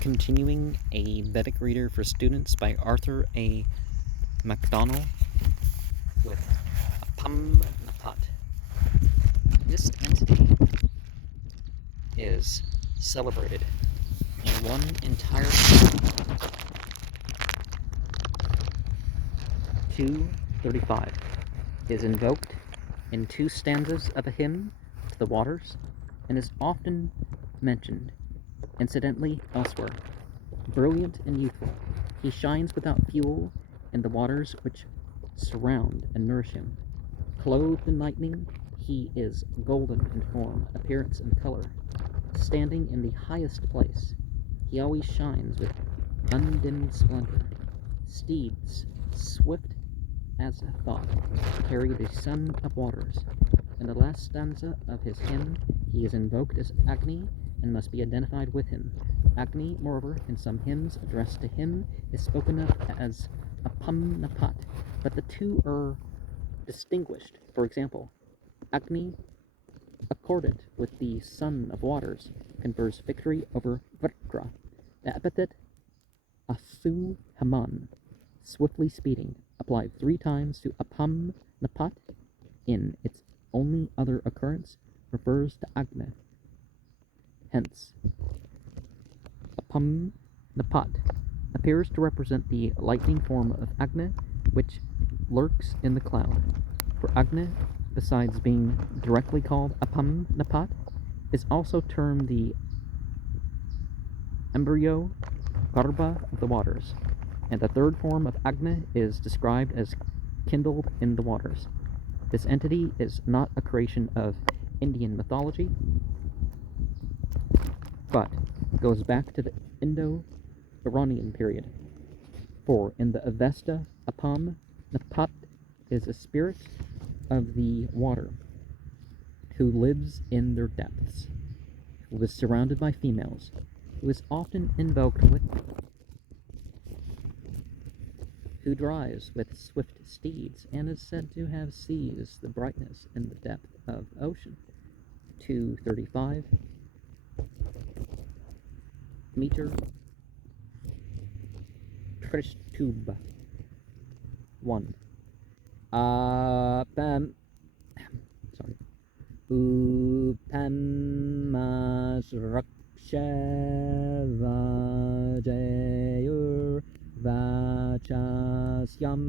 Continuing a Vedic reader for students by Arthur A. Macdonell with Apam Napat. This entity is celebrated in one entire 235 is invoked in 2 stanzas of a hymn to the waters and is often mentioned incidentally elsewhere. Brilliant and youthful, he shines without fuel in the waters which surround and nourish him. Clothed in lightning, he is golden in form, appearance, and color. Standing in the highest place, he always shines with undimmed splendor. Steeds, swift as a thought, carry the son of waters. In the last stanza of his hymn, he is invoked as Agni and must be identified with him. Agni, moreover, in some hymns addressed to him, is spoken of as Apam Napat, but the two are distinguished. For example, Agni, accordant with the son of waters, confers victory over Vrtra. The epithet Asu Haman, swiftly speeding, applied 3 times to Apam Napat in its only other occurrence, refers to Agni. Hence, Apam Napat appears to represent the lightning form of Agni, which lurks in the cloud. For Agni, besides being directly called Apam Napat, is also termed the embryo Garbha of the waters, and the third form of Agni is described as kindled in the waters. This entity is not a creation of Indian mythology, but goes back to the Indo-Iranian period. For in the Avesta, Apam Napat is a spirit of the water who lives in their depths, who is surrounded by females, who is often invoked with, who drives with swift steeds, and is said to have seized the brightness and the depth of ocean. 235 meter Trishtub 1 Apam Upamasrakshevajayur Vachasyam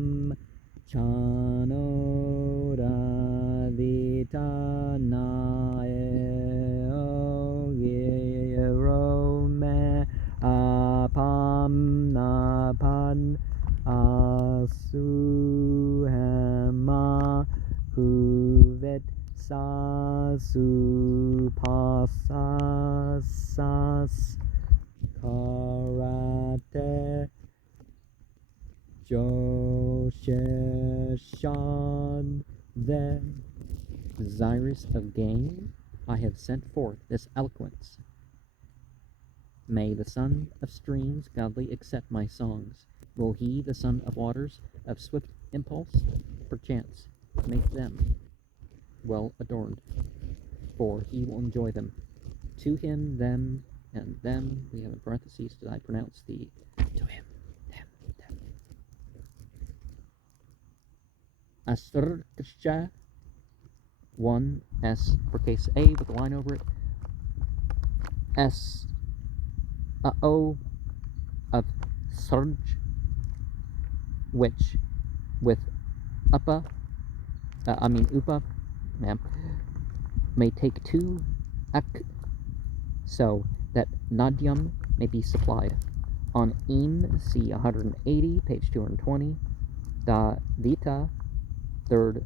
Chanoraditanae Apam Napan Asuhema Huvet Sasupasasas Karate Josheshan then desirous of gain, I have sent forth this eloquence. May the son of streams godly accept my songs. Will he, the son of waters, of swift impulse, perchance, make them well adorned? For he will enjoy them. To him, them, and them, we have in parentheses, did I pronounce the to him, them. Asrksha, 1 S for case A with a line over it. S O of surge, which with upa, may take 2 ak, so that nadyam may be supplied. On im, see 180, page 220, da vita, 3rd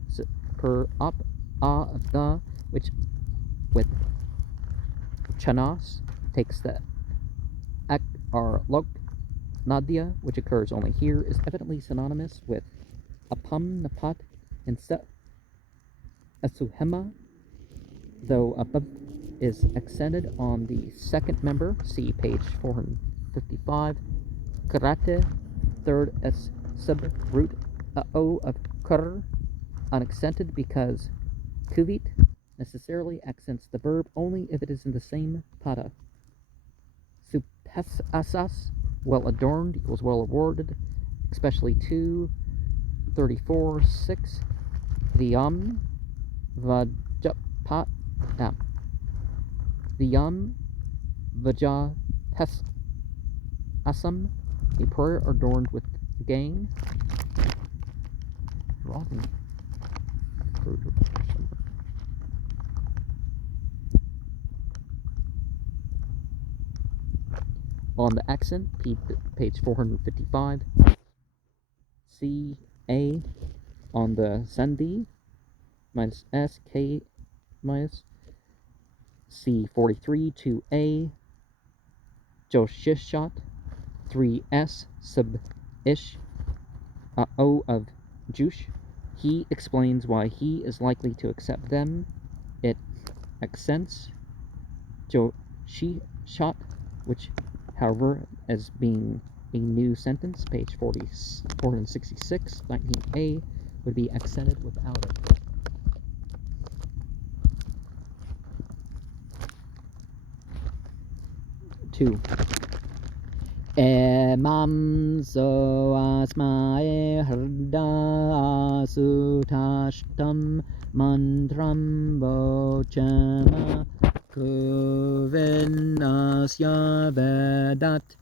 per up a of the, which with chanas takes the ak or lok. Nadia, which occurs only here, is evidently synonymous with Apam Napat and Asuhema, though above is accented on the 2nd member, see page 455. Karate, 3rd as sub-root o of kar, unaccented because kuvit necessarily accents the verb only if it is in the same pada. asas, well adorned equals well awarded, especially 2:34:6. Viyam Vajapat Viyam Vajatas Asam, a prayer adorned with gang. On the accent, page 455. C.A. On the Sandhi, minus S.K. minus C43 2A. Joshishat 3S sub ish O of Jush. He explains why he is likely to accept them. It accents Joshishat, which, however, as being a new sentence, page 466, 19A, would be accented without it. 2. Emam so asmae hrda sutashtam mantram vochama kuvinasya vedat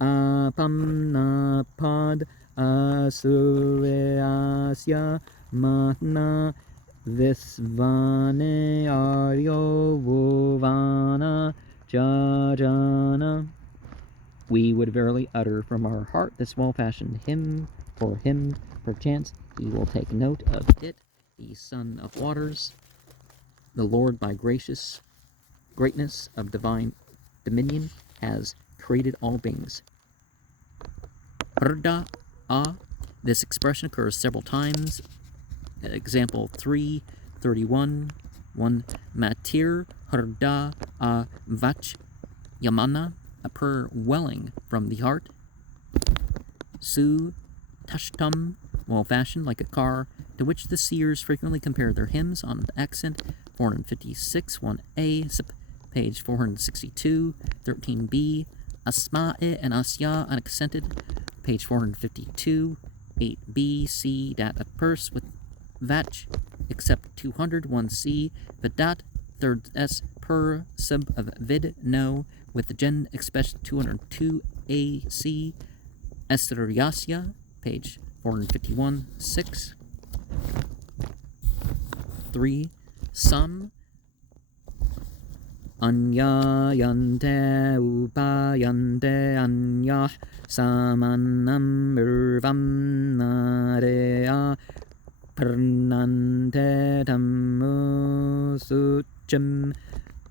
apam napad asuryasya mahna visvane aryo vuvana jajana. We would verily utter from our heart this well-fashioned hymn, perchance he will take note of it, the Son of Waters, the Lord by greatness of divine dominion has created all beings. Rda a. This expression occurs several times. Example 3:31. 1. Matir Rda a vach yamana, a prayer welling from the heart. Su tashtam, well-fashioned like a car, to which the seers frequently compare their hymns. On the accent, 456 1a, page 462, 13b. Asma'e and asya unaccented, page 452, 8b. C. Dat a purse with vach, except 201c. Vedat, third s. Per sub of vid, no, with the gen especially 202 AC. Esterasya, page 451 6. 3. Some Anya yante upayante anya samanam urvam narea pranante tammu sucham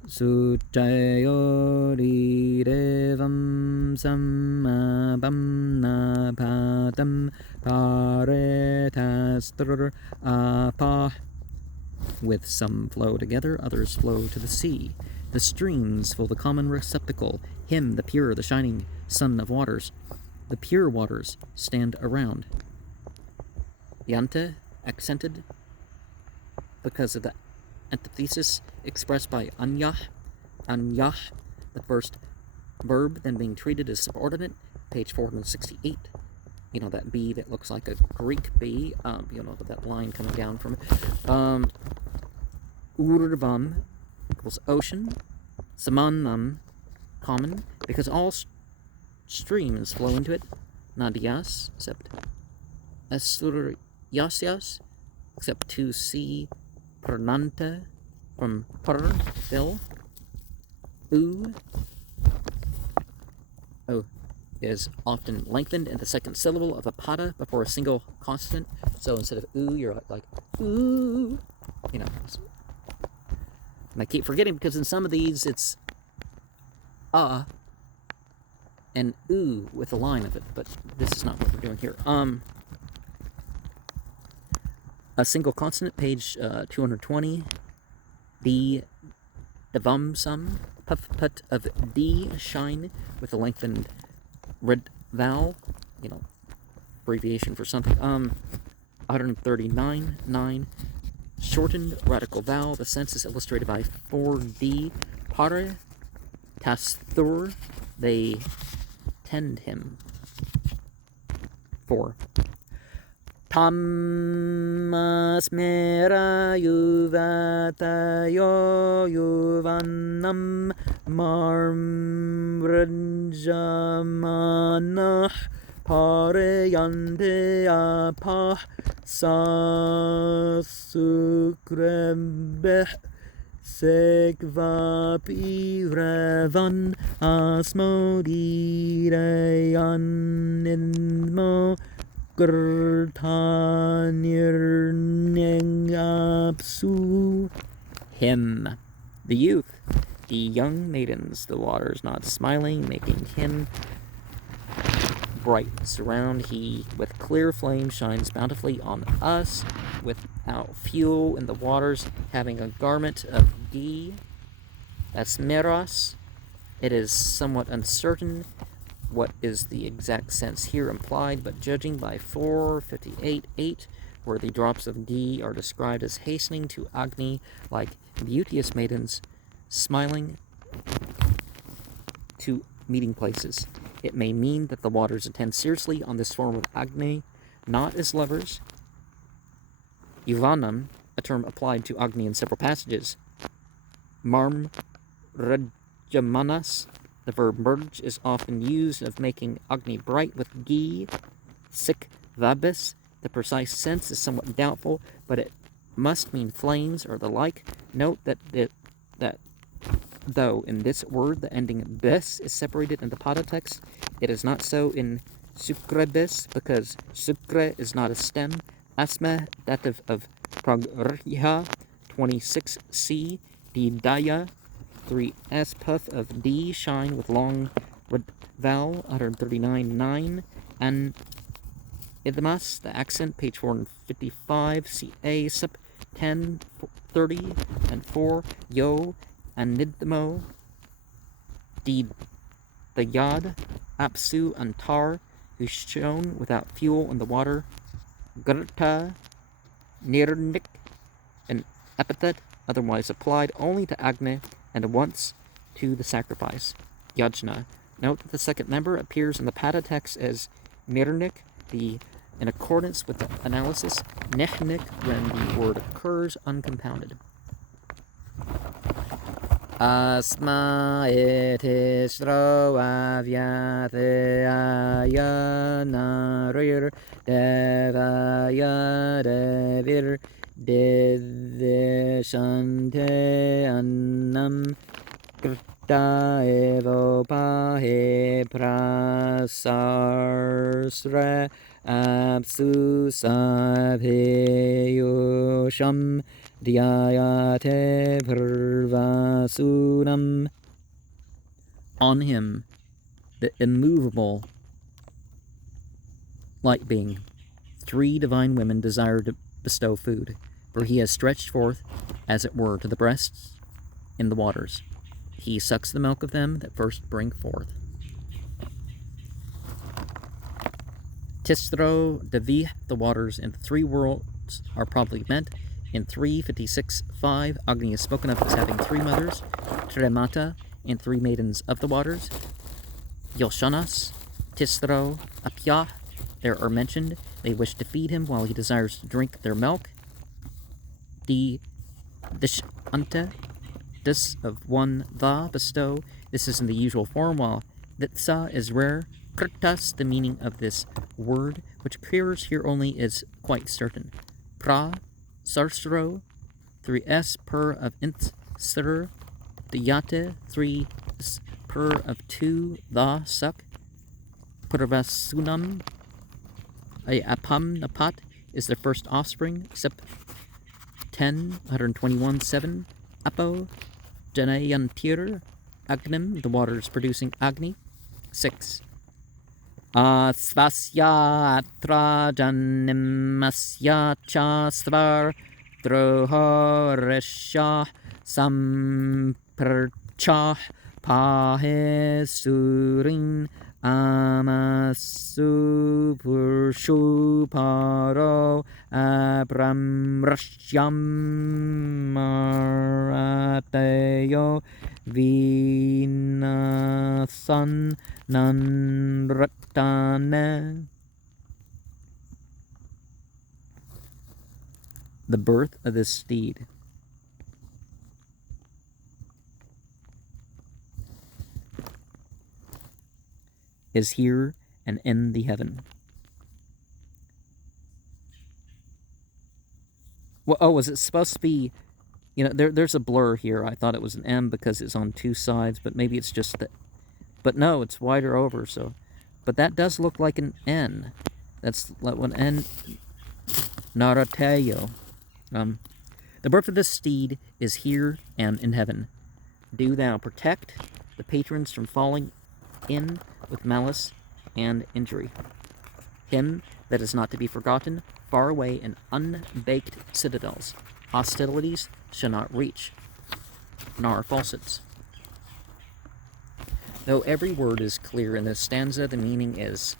Sutayorirevam samabam napatam paretastra apa. With some flow together, others flow to the sea. The streams fill the common receptacle. Him, the pure, the shining sun of waters. The pure waters stand around. Yante, accented because of the antithesis expressed by anyah, the first verb, then being treated as subordinate, page 468. You know, that B that looks like a Greek B, you know, that line coming down from it. Urvam equals ocean, samanam, common, because all streams flow into it. Nadias, except Esuryasias, except to see Prananta from per, fill. Is often lengthened in the second syllable of a pada before a single consonant. So instead of you're like ooh, you know. And I keep forgetting because in some of these it's and with a line of it, but this is not what we're doing here. A single consonant, page 220. D, devamsam, puff put of D, shine, with a lengthened red vowel, you know, abbreviation for something. 139, 9, shortened radical vowel. The sense is illustrated by 4D, pare, Tasthur, they tend him. 4. Tamas mera yuvatayo yuvanam marmrajamanah parayante apah sasukrebeh sekvapi revan asmodireyanidmo Gertanirnengapsu. Him, the youth, the young maidens, the waters not smiling, making him bright. Surround he with clear flame shines bountifully on us, without fuel in the waters, having a garment of ghee. That's meros. It is somewhat uncertain what is the exact sense here implied, but judging by 458.8, where the drops of ghee are described as hastening to Agni like beauteous maidens, smiling to meeting places, it may mean that the waters attend seriously on this form of Agni, not as lovers. Yuvanam, a term applied to Agni in several passages. Marm Rajamanas, the verb merge, is often used of making Agni bright with ghee. Sik vabis, the precise sense is somewhat doubtful, but it must mean flames or the like. Note that though in this word the ending bis is separated in the Pada text, it is not so in sukrebis, because sukre is not a stem. Asma, dative of pragrya, 26c, didaya, 3s, puff of d, shine with long vowel, 139.9, and idmas, the accent, page 455, ca, sup, 10, 30, and 4, yo, and nidmo, the yad, apsu, and tar, who shone without fuel in the water, grta, nirnik, an epithet otherwise applied only to Agni and once to the sacrifice. Yajna. Note that the second member appears in the Pada text as nirnik, in accordance with the analysis, nechnik, when the word occurs uncompounded. Asma etishro avyate ayanarir devaya devir devishante annam krta evo pahe prasarsre apsu sabheyusham Dhyayate Purvasunam. On him, the immovable light being, 3 divine women desire to bestow food, for he has stretched forth, as it were, to the breasts in the waters. He sucks the milk of them that first bring forth. Tistro Devi, the waters in the 3 worlds are probably meant. In 356.5, Agni is spoken of as having 3 mothers, Tremata, and 3 maidens of the waters. Yoshanas, Tistro, Apyah, there are mentioned. They wish to feed him while he desires to drink their milk. The Dishanta, this of 1 the, bestow. This is in the usual form, while Ditsa is rare. Kritas, the meaning of this word, which appears here only, is quite certain. Pra, Sarsro, 3s per of int, sir, the yate, 3 per of 2, the suck, Purvasunam, a Apam Napat is their first offspring, except 10, 121.7, Apo, Janayantir, Agnim, the waters producing Agni, 6. Svasya atra janimasya cha svar drohoresha sampercha pahe surin Amasu Pushuparo Abram Rashyam Marateyo Vinasan Nanratane. The birth of this steed. Is here and in the heaven. Well, oh, was it supposed to be, there's a blur here. I thought it was an M because it's on two sides, but maybe it's just that. But no, it's wider over, so. But that does look like an N. That's like an N. Narateo. The birth of this steed is here and in heaven. Do thou protect the patrons from falling in with malice and injury. Him that is not to be forgotten, far away in unbaked citadels. Hostilities shall not reach, nor falsehoods. Though every word is clear in this stanza, the meaning is,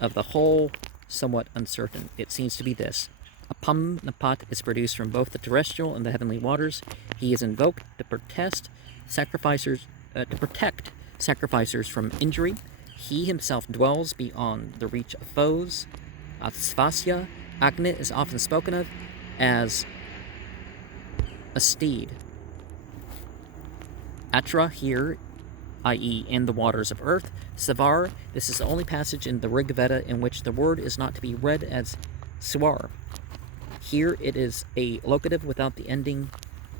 of the whole, somewhat uncertain. It seems to be this. Apam Napat is produced from both the terrestrial and the heavenly waters. He is invoked to protect sacrificers from injury. He himself dwells beyond the reach of foes. Athsvasya, Agni is often spoken of as a steed. Atra here, i.e. in the waters of earth. Savar, this is the only passage in the Rig Veda in which the word is not to be read as swar. Here it is a locative without the ending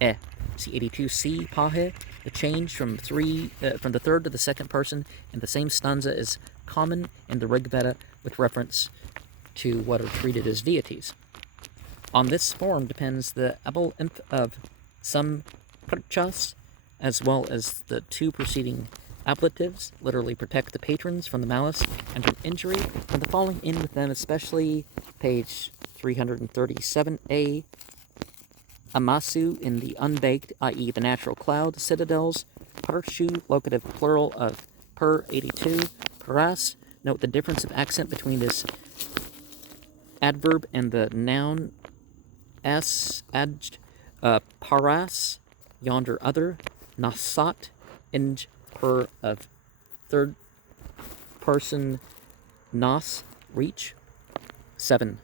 e. See 82c, pahe. The change from the third to the second person in the same stanza is common in the Rig Veda with reference to what are treated as deities. On this form depends the abulinth of some prachas, as well as the two preceding ablatives, literally protect the patrons from the malice and from injury, and the falling in with them, especially page 337a. Amasu in the unbaked, i.e. the natural cloud, citadels. Parshu, locative plural of per 82. Paras, note the difference of accent between this adverb and the noun paras, yonder other. Nasat, inj per of third person, nas, reach. 7.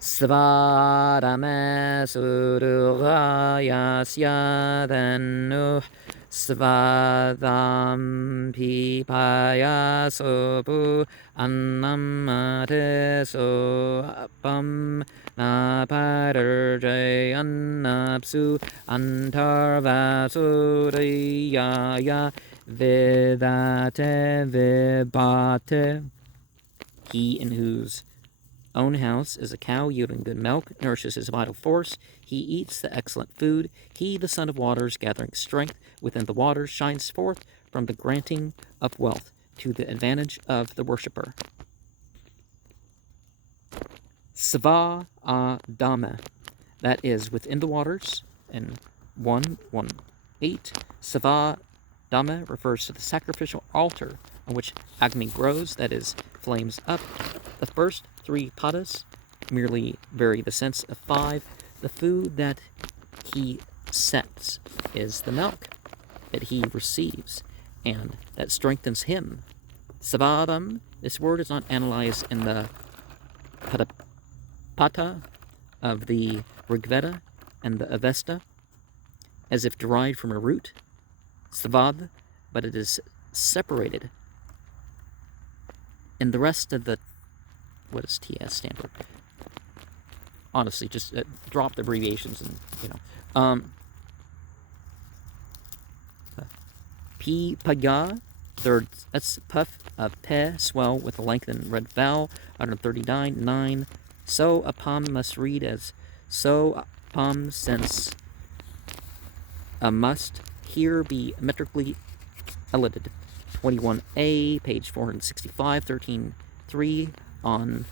Svadame surugayasya danu svadam pipaya sopu annamate so apam napadarjay annapsu antarvasuriyaya vidate vibate. He in whose own house is a cow yielding good milk, nourishes his vital force. He eats the excellent food. He, the son of waters, gathering strength within the waters, shines forth from the granting of wealth to the advantage of the worshipper. Sva Adama, that is within the waters, in 1:1:8. Sva Dama refers to the sacrificial altar on which Agni grows, that is, flames up. The first 3 padas merely vary the sense of 5. The food that he sets is the milk that he receives, and that strengthens him. Savadam, this word is not analyzed in the Padapata of the Rigveda and the Avesta, as if derived from a root, Savad, but it is separated in the rest of the. What does TS stand for? Honestly, just drop the abbreviations and, P paga, third that's puff of pe, swell with a lengthened red vowel, 139, 9. So apam must read as so apam, since a must here be metrically ellipted. 21a, page 465, 13.3 on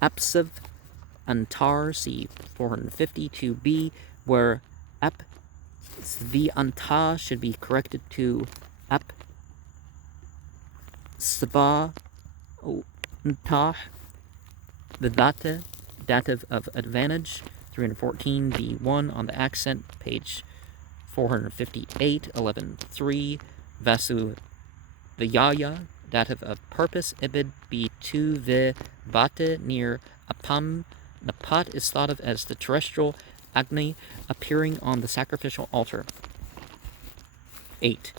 Apsiv Antar, c. 452b, where Ap Svi Anta should be corrected to Ap Sva Ntah, Vidata, dative of advantage, 314 B1 on the accent, page 458, 11.3. Vasu Vyaya, dative of purpose, Ibid B2 V Bate near Apam Napat is thought of as the terrestrial Agni appearing on the sacrificial altar. 8.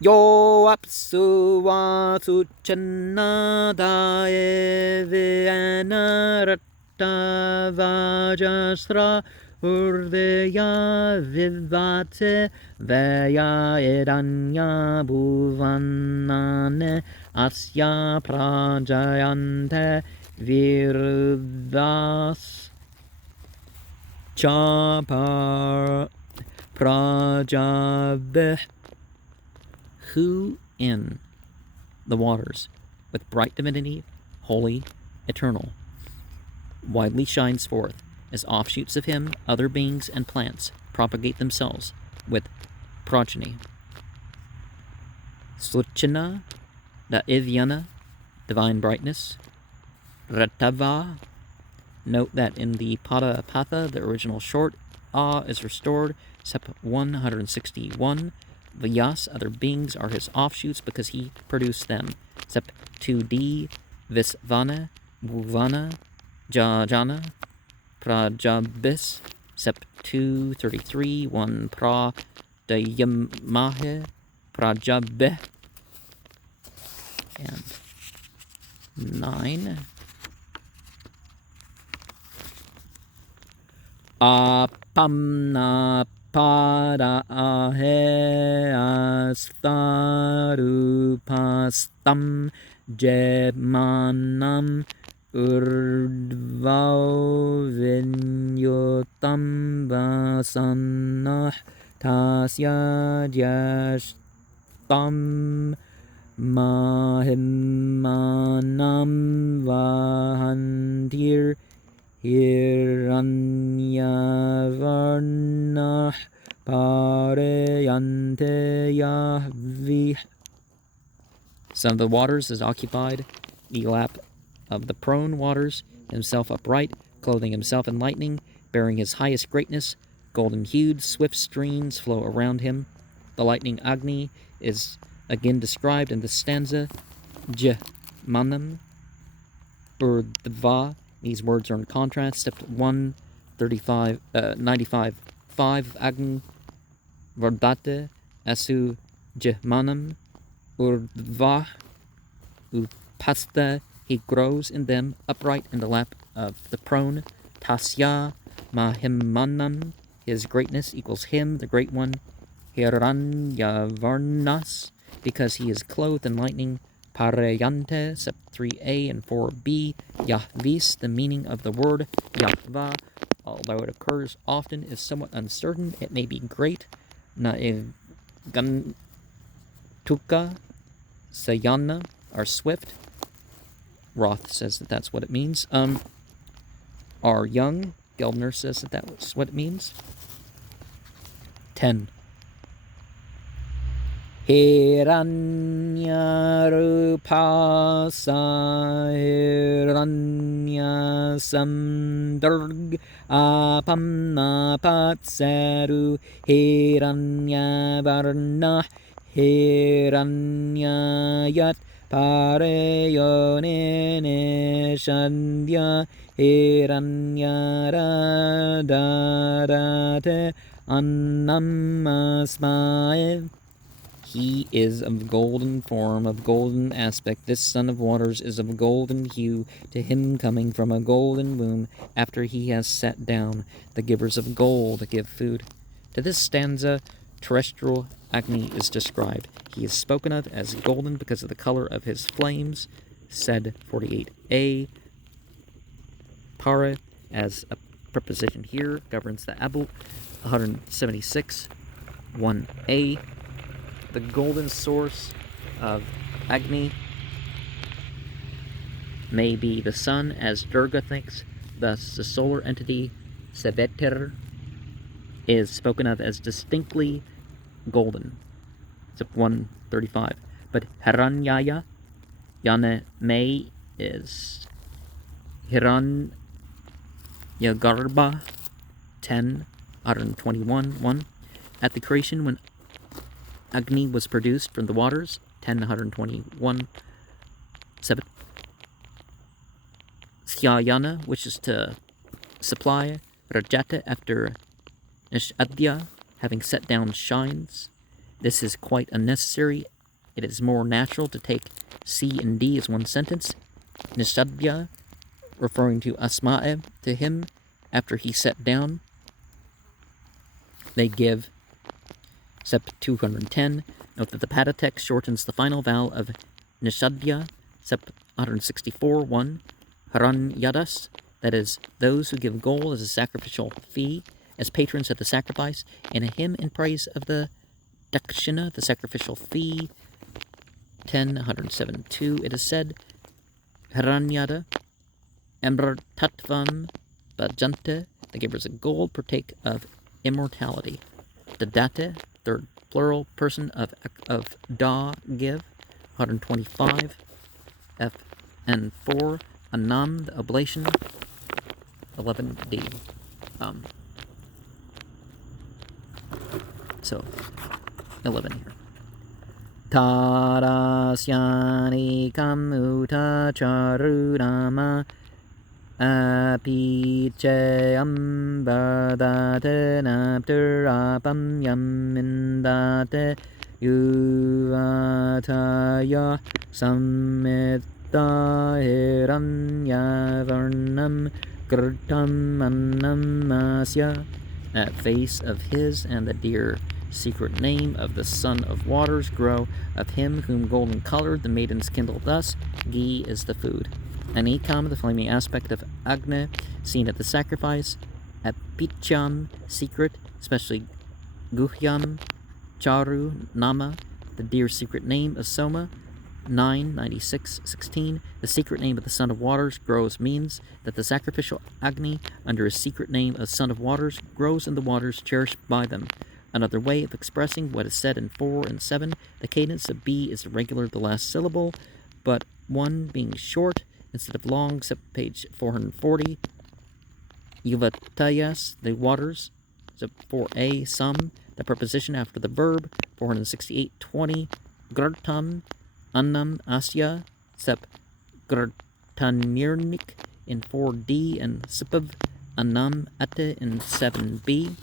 Yo apsu wa su channa dae viana ratta vajastra urdeya vivate veya edanya bhuvanane asya prajayante virdas cha prajabeh, who in the waters, with bright divinity, holy, eternal, widely shines forth. As offshoots of him, other beings and plants propagate themselves with progeny. Sluchana, the Ivyana, divine brightness. Ratava, note that in the Pada Apatha, the original short A is restored, Sep 161. Vyas, other beings, are his offshoots because he produced them. Sep 2D, Visvana, Bhuvana, Jajana, Prajabis, Sep 233, 1 Pra, Dayamahe, Prajabeh, and 9. Apam Napat ahe astarupastam jemanam urdvau vinyotam vasannah tasya jashtam mahimmanam vahantir hiranyavarnah pareyante yahvih. Son of the waters is occupied the lap of the prone waters, himself upright, clothing himself in lightning, bearing his highest greatness, golden-hued, swift streams flow around him. The lightning Agni is again described in the stanza, Jmanam Urdhva. These words are in contrast. Step 195, 5 Agni Vardate Asu Jmanam Urdhva Upasta. He grows in them, upright in the lap of the prone. Tasya Mahimmanam, his greatness equals him, the great one. Hiranyavarnas, because he is clothed in lightning. Pareyante, Sep 3a and 4b. Yahvis, the meaning of the word Yahva, although it occurs often, is somewhat uncertain. It may be great. Naegantuka, Sayana, are swift. Roth says that that's what it means. Are young. Geldner says that that's what it means. 10. Hiranyarupasa hiranyasamdarg apam napat saru hiranyavarnah hiranyayat pareyonene shandya hiranyaradadate annamasmae. He is of golden form, of golden aspect. This son of waters is of golden hue, to him coming from a golden womb after he has sat down. The givers of gold give food. To this stanza, terrestrial Agni is described. He is spoken of as golden because of the color of his flames. Said 48a. Para, as a preposition here, governs the Abu. 176. 1a. The golden source of Agni may be the sun, as Durga thinks. Thus, the solar entity Savetir is spoken of as distinctly golden. Except 135. But Hiranyaya May is Hiranyagarbha 10, 121, 1. At the creation when Agni was produced from the waters, 10, 121, 7. Thyayana, which is to supply. Rajata after Nishadya, having set down shines. This is quite unnecessary. It is more natural to take C and D as one sentence. Nishadya, referring to Asma'e, to him after he set down. They give Sep 210. Note that the Pada text shortens the final vowel of Nishadya, Sep 164, 1. Haranyadas, that is, those who give gold as a sacrificial fee, as patrons at the sacrifice, and a hymn in praise of the Dakshina, the sacrificial fee, 10, 107, 2. It is said, Haranyada, Emratatvam, Bhajante, the givers of gold partake of immortality. Dadate, third plural person of Da, give, 125, F and 4. Anam, the oblation, 11D. So, 11 here. Tarasyani kamuta charudama apiche ambadate napturapam yamindate yuvataya sammit Hiranyavarnam Kirtam Annam Masya, that face of his and the dear secret name of the son of waters grow, of him whom golden colored the maidens kindle thus. Ghee is the food. Anikam, the flaming aspect of Agne, seen at the sacrifice. Apicham, secret, especially Guhyam, Charu, Nama, the dear secret name of Soma. 9:96:16. The secret name of the Son of Waters grows means that the sacrificial Agni, under his secret name of Son of Waters, grows in the waters cherished by them. Another way of expressing what is said in 4 and 7, the cadence of B is irregular, the last syllable, but one being short instead of long, except page 440. Yuvatayas, the waters, so 4a, some, the preposition after the verb, 468:20. Gartam, Annam Asya, Sep Gartanirnik in 4D and Sipav Annam Ate in 7B.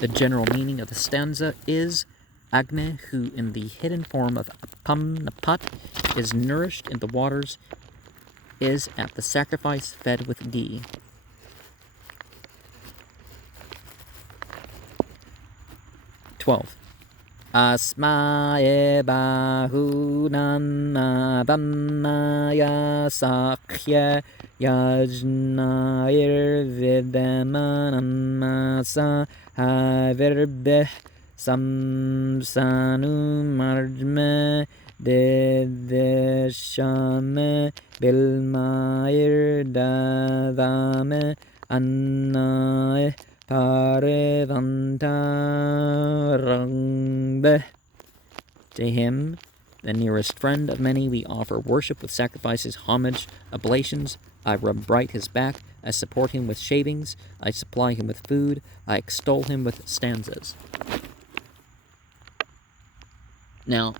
The general meaning of the stanza is Agne, who in the hidden form of Apam Napat is nourished in the waters, is at the sacrifice fed with ghee. 12. Asmae bahunam abamaya sakhya yajnair videmanam masa havirbeh samsanu marjme dedeshame bilmair dadame annae Parevantarangbe. To him, the nearest friend of many, we offer worship with sacrifices, homage, oblations. I rub bright his back, I support him with shavings, I supply him with food, I extol him with stanzas. Now,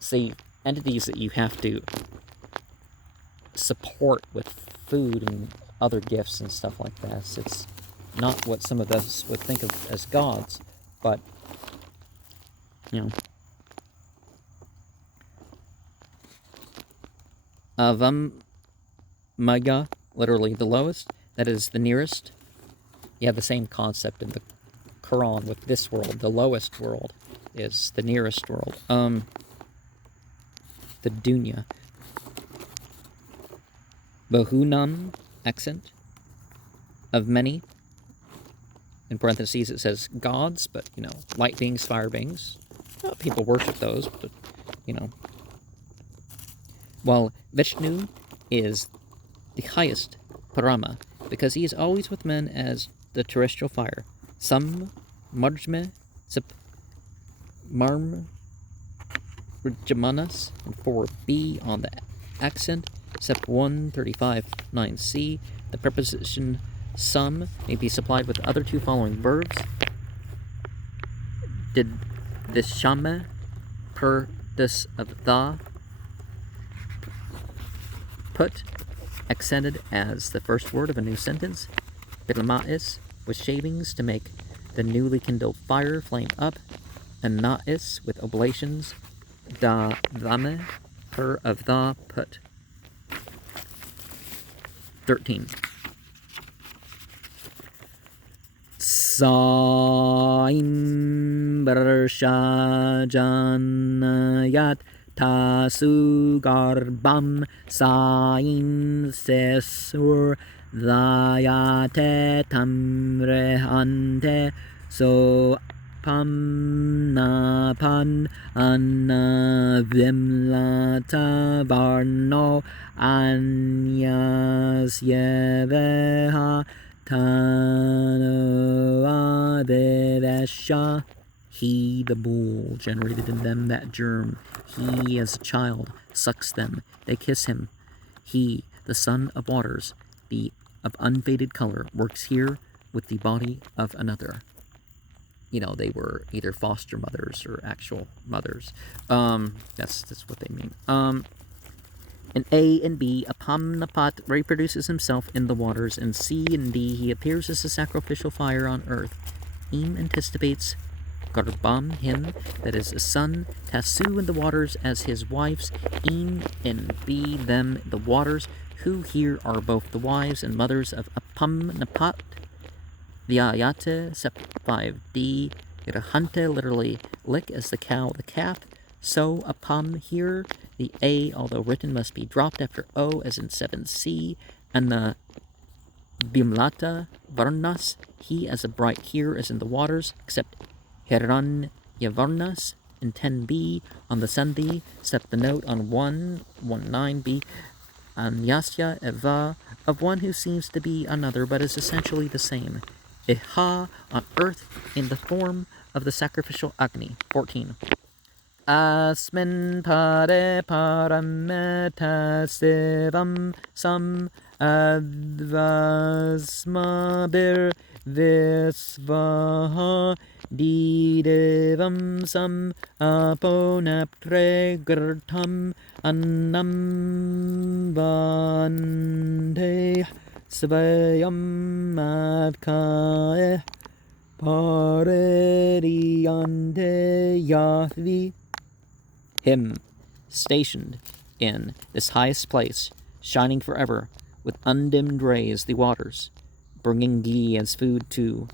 see, entities that you have to support with food and other gifts and stuff like this, it's not what some of us would think of as gods, but, Avam Maga, literally the lowest, that is the nearest. You have the same concept in the Quran with this world. The lowest world is the nearest world. The dunya. Bahunam, accent, of many. In parentheses it says gods, but, light beings, fire beings. Well, people worship those, but, While Vishnu is the highest Parama, because he is always with men as the terrestrial fire. Sam, Marjme, Sip, Marm, Jamanas and 4b on the accent. Sep 135 9c. The preposition some may be supplied with other two following verbs. Did the shama per this of the put accented as the first word of a new sentence. Bilmais with shavings to make the newly kindled fire flame up, and nais with oblations. Da dame per of the put. 13. Saim bersha janayat tasu garbam saim sesur dayate tamrehante so pam napan anna vimlata varno anyas yeveha tanoa devesha. He, the bull, generated in them that germ. He, as a child, sucks them. They kiss him. He, the son of waters, the of unfaded color, works here with the body of another. You know, they were either foster mothers or actual mothers. That's what they mean. In A and B, Apam Napat reproduces himself in the waters. In C and D, he appears as a sacrificial fire on earth. Im anticipates Garbam, him, that is a son, Tasu in the waters as his wives, In and B, them, the waters, who here are both the wives and mothers of Apam Napat. Vyayate, Sep 5d, Irahante, literally lick as the cow, the calf. So, Apam here, the A, although written, must be dropped after O, as in 7c, and the Bimlata, Varnas, he as a bright here, as in the waters, except Heran Yavarnas in 10b on the Sandhi, set the note on 119b, Anyasya Eva, of one who seems to be another but is essentially the same. Iha on earth in the form of the sacrificial Agni. 14. Asmin pare parameta sevam sam advasmabir visvaha didevam sam aponaptre girtam annam vante svayam adkae parediante yahvi. Him, stationed in this highest place, shining forever with undimmed rays the waters, bringing ghee as food to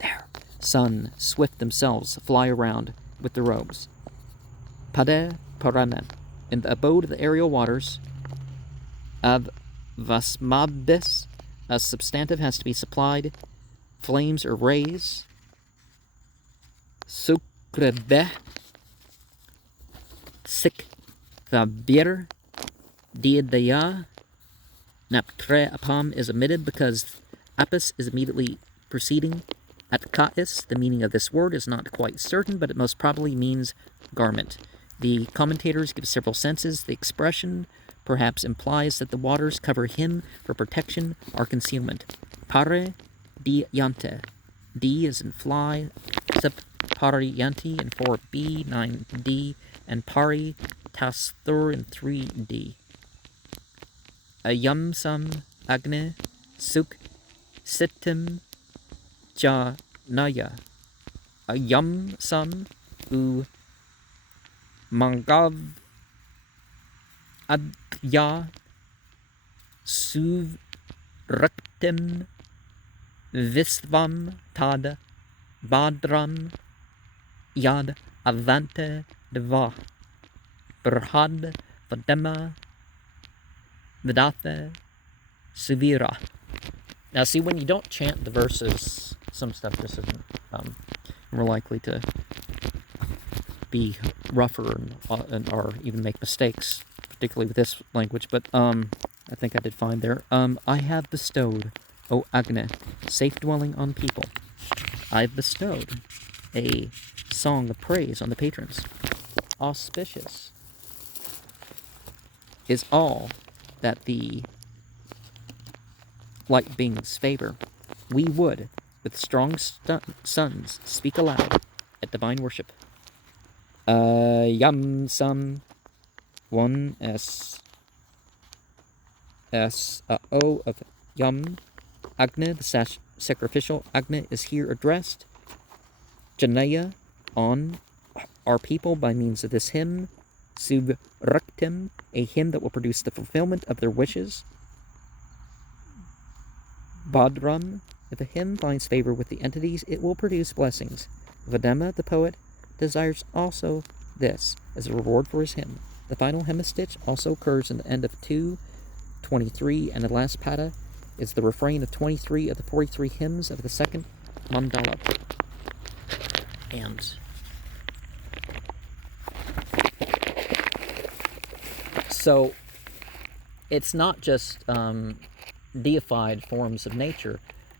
their sun, swift themselves fly around with the robes. Pade parana, in the abode of the aerial waters, of vasmabis, a substantive has to be supplied, flames or rays, sukrebe, sik vabir, diadaya, naptre apam is omitted because apis is immediately preceding. Atkais, the meaning of this word is not quite certain, but it most probably means garment. The commentators give several senses. The expression perhaps implies that the waters cover him for protection or concealment. Pare di yante. D is in fly, sep pari yanti in 4b, 9d, and pari tasthur in 3d. Ayamsam agne suk sitim janaya. Ayamsam u mangav adya suvraktim visvam tad badram yad avante deva brhad vadema vidathe suvira. Now see, when you don't chant the verses, some stuff just isn't more likely to be rougher and or even make mistakes, particularly with this language, but I think I did fine there. I have bestowed, O Agne, safe dwelling on people. I've bestowed a song of praise on the patrons. auspicious is all that the light beings favor. We would, with strong suns, speak aloud at divine worship. Yam Sam 1 S O of Yam Agna, the sacrificial Agna, is here addressed. Janaya, on our people by means of this hymn. Subraktim, a hymn that will produce the fulfillment of their wishes. Badram, if a hymn finds favor with the entities, it will produce blessings. Vadema, the poet, desires also this as a reward for his hymn. The final hemistich also occurs in the end of 2:23, and the last pada is the refrain of 23 of the 43 hymns of the second mandala. And so it's not just deified forms of nature,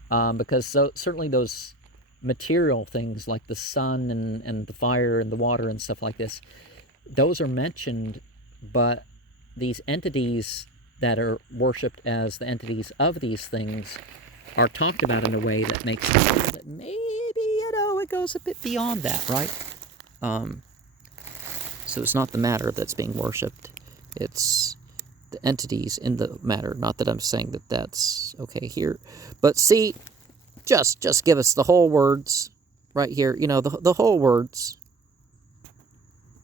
because certainly those material things like the sun and the fire and the water and stuff like this, those are mentioned, but these entities that are worshipped as the entities of these things are talked about in a way that makes it feel that maybe, it goes a bit beyond that, right? So it's not the matter that's being worshipped, it's the entities in the matter. Not that I'm saying that that's okay here, but see, just give us the whole words right here, the whole words,